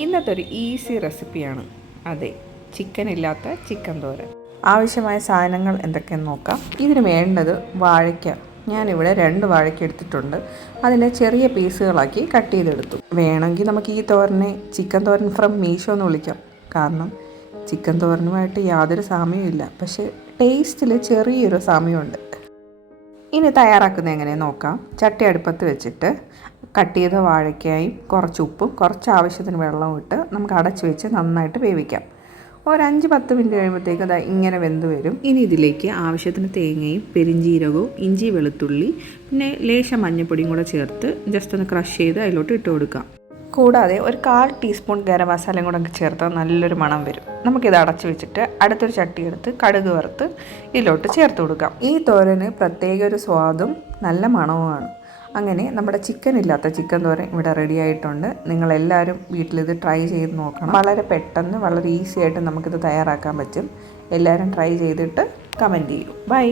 ഇന്നത്തെ ഒരു ഈസി റെസിപ്പിയാണ്. അതെ, ചിക്കൻ ഇല്ലാത്ത ചിക്കൻ തോരൻ. ആവശ്യമായ സാധനങ്ങൾ എന്തൊക്കെയെന്ന് നോക്കാം. ഇതിന് വേണ്ടത് വാഴയ്ക്ക. ഞാനിവിടെ 2 വാഴയ്ക്ക എടുത്തിട്ടുണ്ട്. അതിനെ ചെറിയ പീസുകളാക്കി കട്ട് ചെയ്തെടുത്തു. വേണമെങ്കിൽ നമുക്ക് ഈ തോരനെ ചിക്കൻ തോരൻ ഫ്രം മീഷോ എന്ന് വിളിക്കാം. കാരണം ചിക്കൻ തോരനുമായിട്ട് യാതൊരു സാമ്യവുമില്ല, പക്ഷേ ടേസ്റ്റിൽ ചെറിയൊരു സാമ്യമുണ്ട്. ഇനി തയ്യാറാക്കുന്നത് എങ്ങനെയെന്ന് നോക്കാം. ചട്ടി അടുപ്പത്ത് വെച്ചിട്ട് കട്ട് ചെയ്ത വാഴയ്ക്കായും കുറച്ച് ഉപ്പും കുറച്ച് ആവശ്യത്തിന് വെള്ളവും ഇട്ട് നമുക്ക് അടച്ച് വെച്ച് നന്നായിട്ട് വേവിക്കാം. ഒരു 5-10 മിനിറ്റ് കഴിയുമ്പോഴത്തേക്ക് അത് ഇങ്ങനെ വെന്ത് വരും. ഇനി ഇതിലേക്ക് ആവശ്യത്തിന് തേങ്ങയും പെരിഞ്ചീരകവും ഇഞ്ചി വെളുത്തുള്ളി പിന്നെ ലേശം മഞ്ഞൾപ്പൊടിയും കൂടെ ചേർത്ത് ജസ്റ്റ് ഒന്ന് ക്രഷ് ചെയ്ത് അതിലോട്ട് ഇട്ട് കൊടുക്കാം. കൂടാതെ ഒരു 1/4 ടീസ്പൂൺ ഗരം മസാലയും കൂടെ ചേർത്താൽ നല്ലൊരു മണം വരും. നമുക്കിത് അടച്ച് വെച്ചിട്ട് അടുത്തൊരു ചട്ടി എടുത്ത് കടുക് വറുത്ത് ഇതിലോട്ട് ചേർത്ത് കൊടുക്കാം. ഈ തോരന് പ്രത്യേക ഒരു സ്വാദും നല്ല മണവുമാണ്. അങ്ങനെ നമ്മുടെ ചിക്കൻ ഇല്ലാത്ത ചിക്കൻ തോരൻ ഇവിടെ റെഡി ആയിട്ടുണ്ട്. നിങ്ങളെല്ലാവരും വീട്ടിലിത് ട്രൈ ചെയ്ത് നോക്കണം. വളരെ പെട്ടെന്ന് വളരെ ഈസി ആയിട്ട് നമുക്കിത് തയ്യാറാക്കാൻ പറ്റും. എല്ലാവരും ട്രൈ ചെയ്തിട്ട് കമൻറ്റ് ചെയ്യൂ. ബൈ.